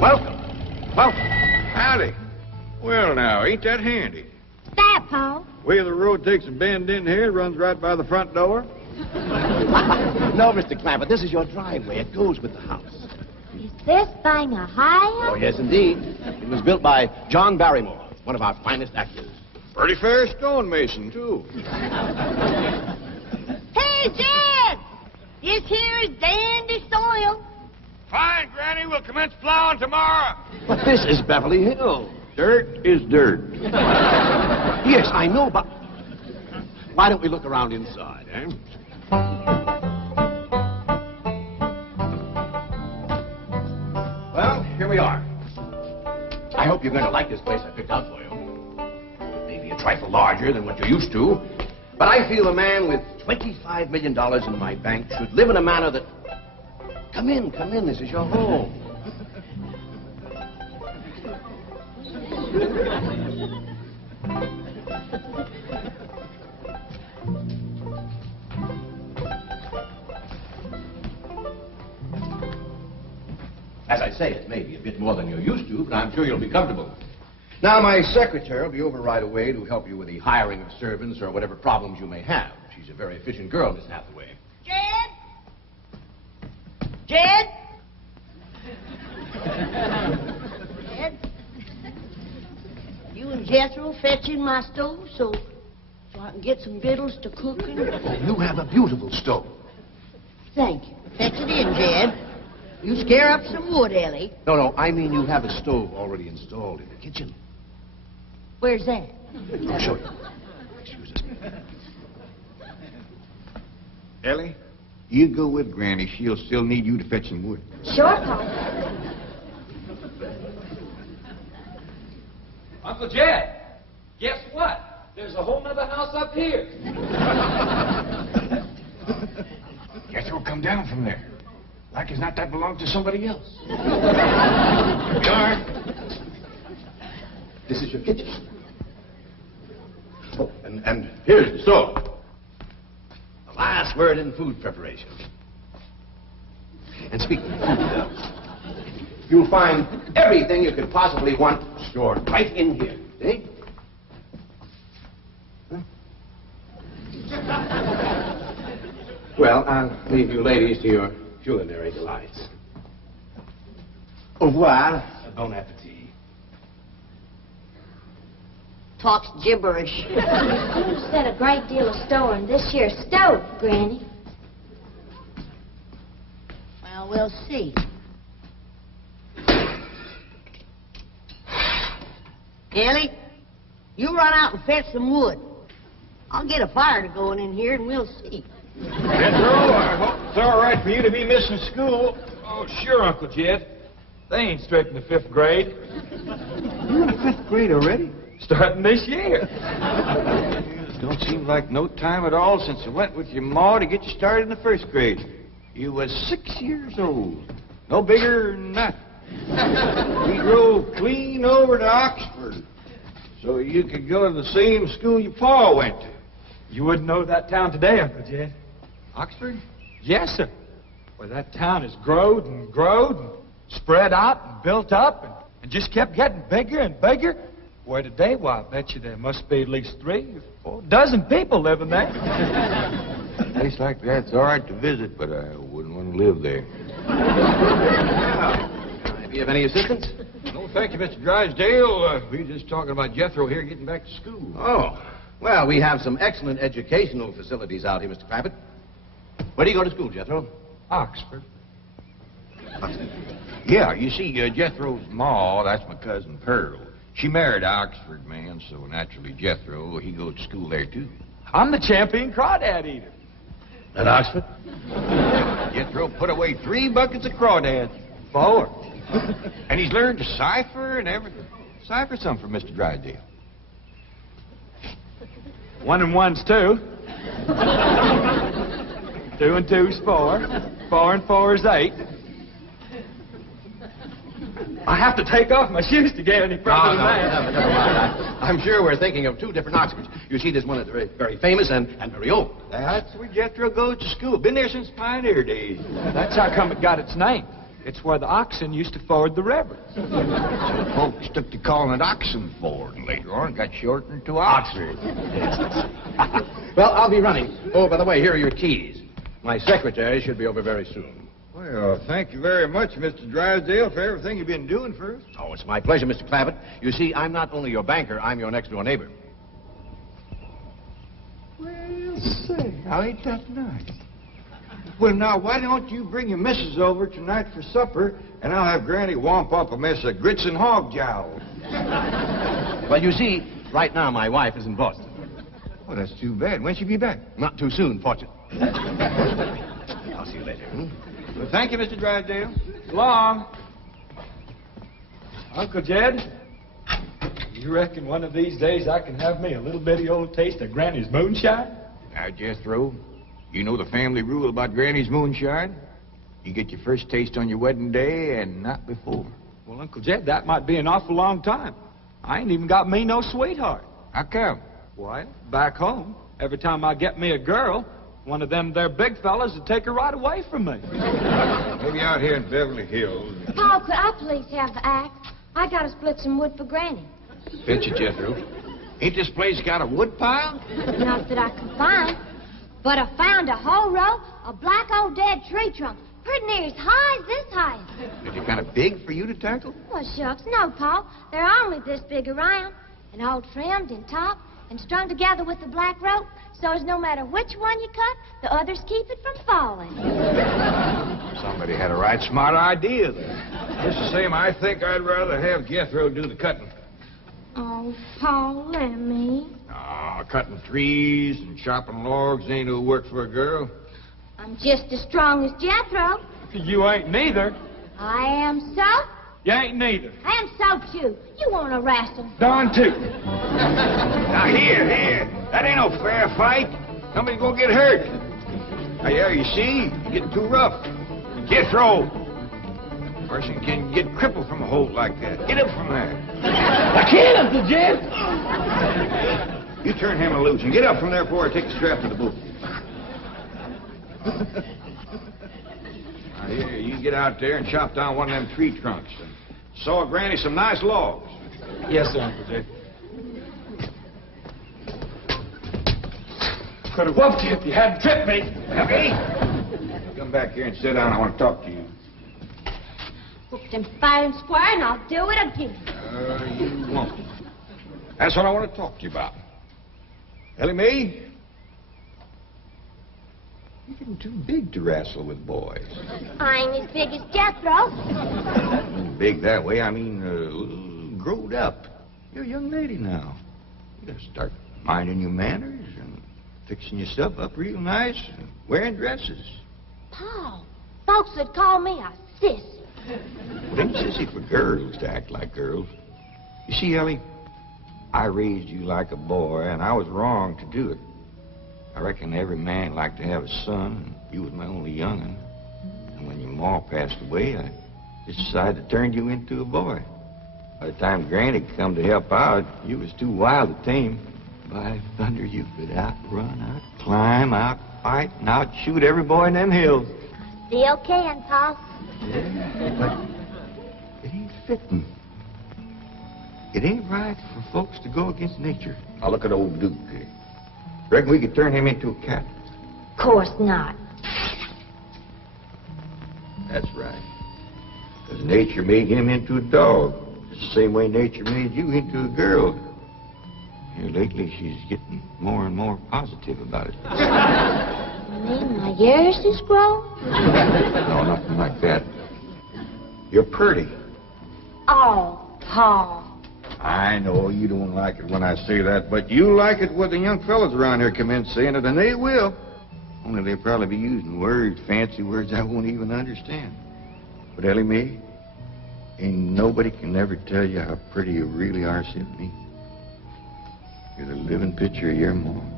Welcome. Welcome. Howdy. Well, now, ain't that handy? That, Paul. Way the road takes a bend in here, runs right by the front door. No, Mr. Clampett, this is your driveway. It goes with the house. Is this thing a house? Oh, yes, indeed. It was built by John Barrymore, one of our finest actors. Pretty fair stonemason, too. Hey, Jed! This here is dandy soil. Fine, Granny. We'll commence plowing tomorrow. But this is Beverly Hills. Dirt is dirt. Yes, I know, but why don't we look around inside, eh? Well, here we are. I hope you're going to like this place I picked out for you. Maybe a trifle larger than what you're used to, but I feel a man with $25 million in my bank should live in a manner that... Come in, this is your home. As I say, it may be a bit more than you're used to, but I'm sure you'll be comfortable. Now, my secretary will be over right away to help you with the hiring of servants or whatever problems you may have. She's a very efficient girl, Miss Hathaway. Jed? Jed? Jed? You and Jethro fetching my stove so I can get some victuals to cooking? Oh, you have a beautiful stove. Thank you. Fetch it in, Jed. You scare up some wood, Ellie. No, I mean you have a stove already installed in the kitchen. Where's that? I'll show you. Excuse us. Ellie, you go with Granny. She'll still need you to fetch some wood. Sure, Paul. Uncle Jed, guess what? There's a whole nother house up here. Jethro, come down from there. Like as not that belonged to somebody else. Darn. This is your kitchen. Oh, and here's the stove. The last word in food preparation. And speaking of food, you'll find everything you could possibly want stored right in here. See? Huh? Well, I'll leave you ladies to your culinary delights. Au revoir. Bon appetit. Talks gibberish. You said a great deal of store in this here stove, Granny. Well, we'll see. Ellie, you run out and fetch some wood. I'll get a fire to going in here and we'll see. Jethro, I hope it's all right for you to be missing school. Oh, sure, Uncle Jed. They ain't straight in the 5th grade. You're in the 5th grade already? Starting this year. Don't seem like no time at all since I went with your ma to get you started in the 1st grade. You was 6 years old. No bigger than that. We drove clean over to Oxford so you could go to the same school your pa went to. You wouldn't know that town today, Uncle Jed. Oxford? Yes, sir. Well, that town has growed and spread out and built up and just kept getting bigger and bigger. Where today, why, I bet you there must be at least 3 or 4 dozen people living there. A place like that's all right to visit, but I wouldn't want to live there. Can I be of any assistance? No, thank you, Mr. Drysdale. We were just talking about Jethro here getting back to school. Oh, well, we have some excellent educational facilities out here, Mr. Clampett. Where do you go to school, Jethro? Oxford. Oxford. Yeah, you see, Jethro's ma, that's my cousin Pearl. She married an Oxford man, so naturally Jethro, he goes to school there, too. I'm the champion crawdad eater. At Oxford? Jethro put away 3 buckets of crawdads. 4. And he's learned to cipher and everything. Cipher some for Mr. Drysdale. 1 and 1's 2. 2 and 2's 4. 4 and 4's 8. I have to take off my shoes to get any further than that. Never mind. I'm sure we're thinking of 2 different Oxfords. You see, there's one that's very, very famous and very old. That's where Jethro goes to school. Been there since pioneer days. That's how come it got its name. It's where the oxen used to ford the river. So folks took to calling it Oxenford, and later on got shortened to Oxford. Well, I'll be running. Oh, by the way, here are your keys. My secretary should be over very soon. Well, thank you very much, Mr. Drysdale, for everything you've been doing for us. Oh, it's my pleasure, Mr. Clampett. You see, I'm not only your banker, I'm your next-door neighbor. Well, say, now ain't that nice? Well, now, why don't you bring your missus over tonight for supper, and I'll have Granny womp up a mess of grits and hog jowl. Well, you see, right now my wife is in Boston. Well, that's too bad. When'll she be back? Not too soon, fortunately. I'll see you later. Well, thank you, Mr. Drysdale. So long. Uncle Jed, you reckon one of these days I can have me a little bitty old taste of Granny's moonshine? Now, Jethro, you know the family rule about Granny's moonshine? You get your first taste on your wedding day and not before. Well, Uncle Jed, that might be an awful long time. I ain't even got me no sweetheart. How come? Why, back home, every time I get me a girl, one of them there big fellas would take her right away from me. Maybe out here in Beverly Hills. Paul, could I please have the axe? I gotta split some wood for Granny. Fetch it, Jethro. Ain't this place got a wood pile? Not that I can find, but I found a whole row of black old dead tree trunks, pretty near as high as this height. Are they kind of big for you to tackle? Well, shucks, no, Paul. They're only this big around, and all trimmed and topped and strung together with the black rope, so as no matter which one you cut, the others keep it from falling. Somebody had a right smart idea there. Just the same, I think I'd rather have Jethro do the cutting. Oh, Paul, let me. Cutting trees and chopping logs ain't no work for a girl. I'm just as strong as Jethro. You ain't neither. I am so. You ain't neither. I am so, too. You want to wrestle. Darn too. Now, here. That ain't no fair fight. Somebody's gonna get hurt. Now, yeah, you see? You're getting too rough. Jethro. A person can get crippled from a hold like that. Get up from there. I can't, Uncle Jed. You turn him loose and get up from there before I take the strap to the boot. Now, here, you get out there and chop down one of them tree trunks and saw Granny some nice logs. Yes, sir, Uncle Jed. Could have whooped you if you hadn't tripped me. Okay? Come back here and sit down. I want to talk to you. Whooped him fair and square, and I'll do it again. You won't. That's what I want to talk to you about. Ellie Mae, you're getting too big to wrestle with boys. I ain't as big as Jethro. Big that way, I mean, growed up. You're a young lady now. You gotta start minding your manners and fixing yourself up real nice and wearing dresses. Paul, folks would call me a sissy. It ain't sissy for girls to act like girls. You see, Ellie, I raised you like a boy, and I was wrong to do it. I reckon every man liked to have a son, and you was my only young'un. And when your ma passed away, I just decided to turn you into a boy. By the time Granny come to help out, you was too wild to tame. By thunder, you could outrun, out-climb, out-fight, and out-shoot every boy in them hills. Still can, Paul. Yeah, but it ain't fitting. It ain't right for folks to go against nature. Now look at old Duke here. Reckon we could turn him into a cat? Of course not. That's right. Because nature made him into a dog. It's the same way nature made you into a girl. Here lately, she's getting more and more positive about it. You mean my ears is grown? No, nothing like that. You're pretty. Oh, Paul. I know you don't like it when I say that, but you like it when the young fellas around here commence saying it, and they will. Only they'll probably be using words, fancy words I won't even understand. But Ellie Mae, ain't nobody can ever tell you how pretty you really are, except me. You're the living picture of your mom.